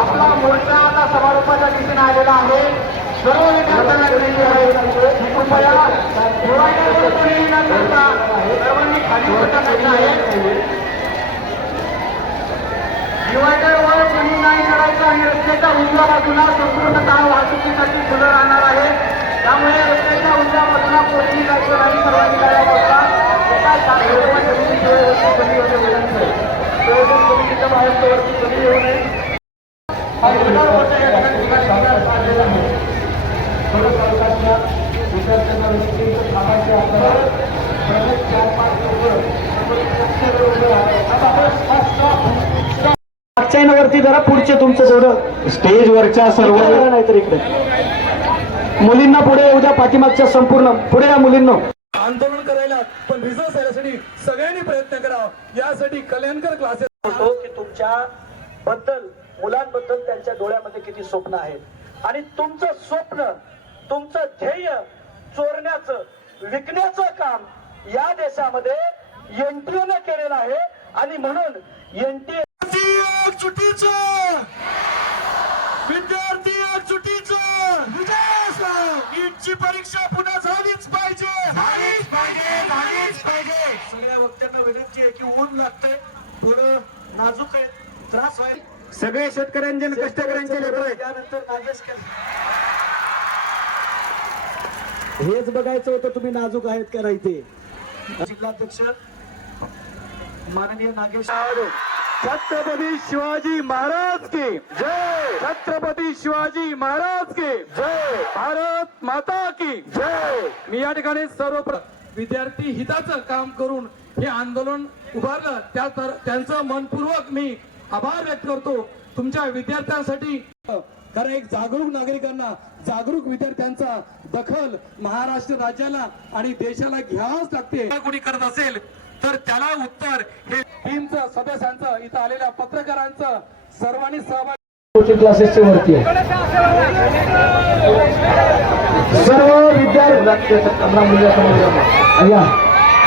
आपला मोर्चा आता समारोपाच्या दिशेने आलेला आहे. सर्व विद्यार्थ्यांना विनंती आहे की कृपया डिवायडरवर कोणी न करता सर्वांनी खाली बसायचं आहे. डिवायडरवर कोणी नाही करायचं आणि रस्त्याच्या उजव्या बाजूला संपूर्णतः वाहतुकीसाठी खुलं राहणार आहे. त्यामुळे रस्त्याच्या उजव्या बाजूला कोणी जायचं नाही. सर्वांनी गाड्या बसला एका कमी होते विनंती आहे. प्रयोजन कमिटीच्या बाहेरवरती कमी येऊ नये. हा निर्धार होता या ठिकाणी काढलेला आहे. विद्यार्थ्यांना कामाचे आपल्याला प्रमुख 4-5 वरती जरा पुढचे तुमचं थोडं स्टेजवरच्या सर्व नाही तर इकडे मुलींना पुढे येऊ द्या. पाठीमागच्या संपूर्ण पुढे या मुलींना. आंदोलन करायला पण रिझल्ट येण्यासाठी सगळ्यांनी प्रयत्न करावा. यासाठी कल्याणकर क्लासेस होतो की तुमच्या बद्दल मुलांबद्दल त्यांच्या डोळ्यामध्ये किती स्वप्न आहेत आणि तुमचं स्वप्न तुमचं ध्येय चोरण्याचं विकण्याचं काम या देशामध्ये एनटीएने केलेलं आहे. आणि म्हणून एनटीए एकजुटीचं विद्यार्थी एकजुटीचं नीटची परीक्षा पुन्हा झालीच पाहिजे. सगळ्या वक्त्यांना विनंती आहे की ऊन लागतंय, थोडं नाजूक आहे, त्रास आहे. सगळे शेतकऱ्यांचे कष्टकऱ्यांचे लेकर आहे. त्यानंतर नागेश हेच बघायचं होतं तुम्ही नाजूक आहेत का नाही ते. जिल्हाध्यक्ष माननीय नागेश छत्रपती शिवाजी महाराज की जय. छत्रपती शिवाजी महाराज की जय. भारत माता की जय. मी या ठिकाणी सर्व विद्यार्थी हिताचं काम करून हे आंदोलन उभारलं त्यांचं मनपूर्वक मी आभार व्यक्त करतो तुमच्या विद्यार्थ्यांसाठी. कारण एक जागरूक नागरिकांना जागरूक विद्यार्थ्यांचा दखल महाराष्ट्र राज्याला आणि देशाला घ्यावंच लागते. कोणी करत असेल तर त्याला उत्तर हे टीमचं सदस्यांचं इथं आलेल्या पत्रकारांचं सर्वांनी सहभाग कोचिंग क्लासेसची वरती आहे. सर्व विद्यार्थी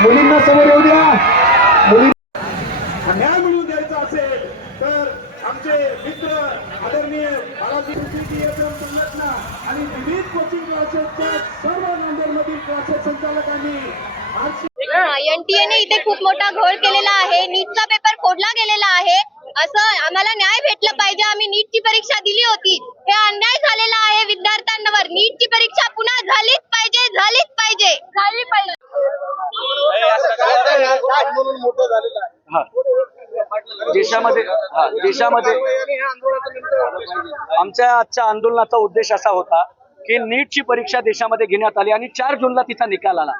मुलींना समोर येऊ द्या. न्याय मिळवून द्यायचा असेल तर आमचे मित्र आदरणीय बालाजी संघटना आणि विविध कोचिंग क्लासेसच्या सर्व नंबरमधील क्लासेस संचालकांनी एनटीएने इथे खूप मोठा घोळ केलेला आहे. नीटचा पेपर फोडला गेलेला आहे. असं आम्हाला न्याय भेटला पाहिजे. आम्ही नीटची परीक्षा दिली होती. हे अन्याय झालेला आहे विद्यार्थ्यांवर. नीटची परीक्षा पुन्हा झालीच पाहिजे, झालीच पाहिजे, झाली पाहिजे. देशामध्ये आमच्या आजच्या आंदोलनाचा उद्देश असा होता की नीटची परीक्षा देशामध्ये घेण्यात आली आणि 4 जूनला तिचा निकाल आला.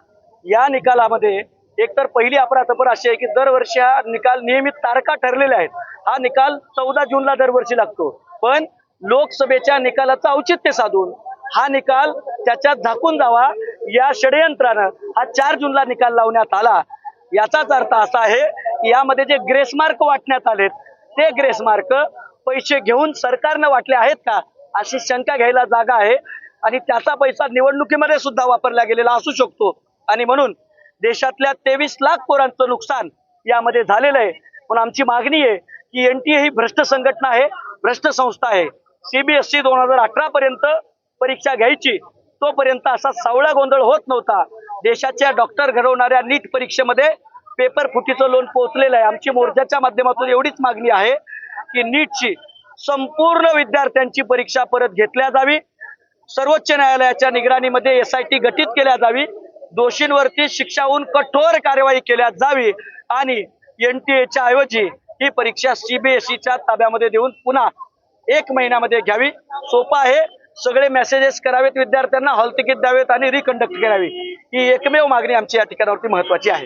या निकालामध्ये एकतर पहिली अफरातफर अशी आहे की दरवर्षी हा निकाल नियमित तारखा ठरलेल्या आहेत. हा निकाल 14 जूनला दरवर्षी लागतो, पण लोकसभेच्या निकालाचं औचित्य साधून हा निकाल त्याच्यात झाकून जावा या षडयंत्रानं हा 4 जूनला निकाल लावण्यात आला. याचाच अर्थ असा आहे की यामध्ये जे ग्रेसमार्क वाटण्यात आलेत ते ग्रेसमार्क पैसे घेऊन सरकारनं वाटले आहेत का अशी शंका घ्यायला जागा आहे. आणि त्याचा पैसा निवडणुकीमध्ये सुद्धा वापरला गेलेला असू शकतो. आणि म्हणून देशातल्या 23 लाख पोरांचं नुकसान यामध्ये झालेलं आहे. म्हणून आमची मागणी आहे की एनटीए ही भ्रष्ट संघटना आहे, भ्रष्ट संस्था आहे. CBSE 2018 पर्यंत परीक्षा घ्यायची, तोपर्यंत असा सावळा गोंधळ होत नव्हता. देशाच्या डॉक्टर घडवणाऱ्या नीट परीक्षेमध्ये पेपर फुटीचं लोण पोहोचलेलं आहे. आमची मोर्चाच्या माध्यमातून एवढीच मागणी आहे की नीटची संपूर्ण विद्यार्थ्यांची परीक्षा परत घेतल्या जावी. सर्वोच्च न्यायालयाच्या निगराणीमध्ये SIT गठीत केल्या जावी. दोषींवरती शिक्षाहून कठोर कार्यवाही केल्या जावी आणि एनटीएच्या ऐवजी ही परीक्षा CBSEच्या ताब्यामध्ये देऊन पुन्हा 1 महिन्यामध्ये घ्यावी. सोपं आहे. सगळे मेसेजेस करावेत विद्यार्थ्यांना, हॉल तिकीट द्यावेत आणि रिकंडक्ट करावी. ही एकमेव मागणी आमची या ठिकाणावरती महत्वाची आहे.